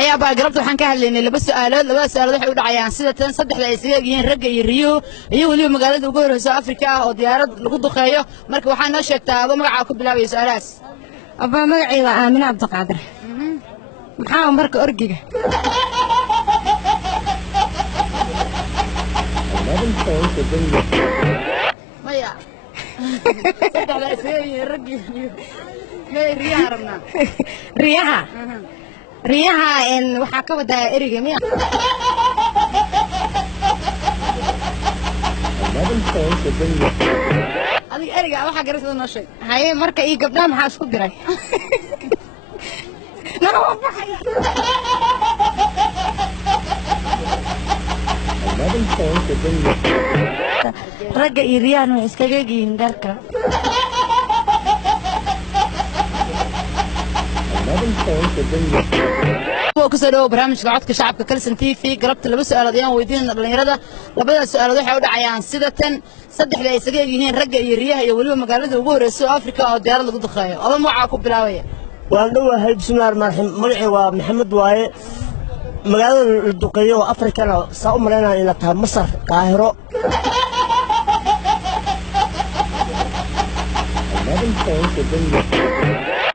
ayaa baa garabta waxaan ka hadlaynay laba su'aalood waxay u dhacayaan sida tan saddexda ay isaga yihiin ragga iyo riyuhu iyo waliba magaalada ugu horeysa Afrika ah oo diyaarad lagu duqeeyo marka waxaan noo sheegtaa adoo magaca ku bilaabay su'aalahaas abaa magacayga Aamina Cabdiqaadir maxaa marka orgiga maya saddexda ay isaga yihiin ragga iyo riyaha rabnaa riyaha waxaa ka wadaa eriga miya adiga eriga waxa garasada noo sheeg haye marka ii gabdhaha maxaa isku diray ragga iyo riyahan waxay iskaga yihiin dharka kusoo dhawow barnaamijka codka shacabka Kalson TV galabta laba su'aalood ayaan weydiinayna dhalinyarada labada su'aalood waxay u dhacayaan sida tan saddexda ay isaga yihiin ragga iyo riyaha iyo waliba magaalada ugu horeysa Afrika oo diyaarad lagu duqeeyo adoo magaca ku bilaabaya waan dhawahay bismillaahir rahmaanir rahiim magacayga waa Maxamed waaye magaalada la duqeeyo Afrikana saa u maleynaa in la tahay Masar Qaahiro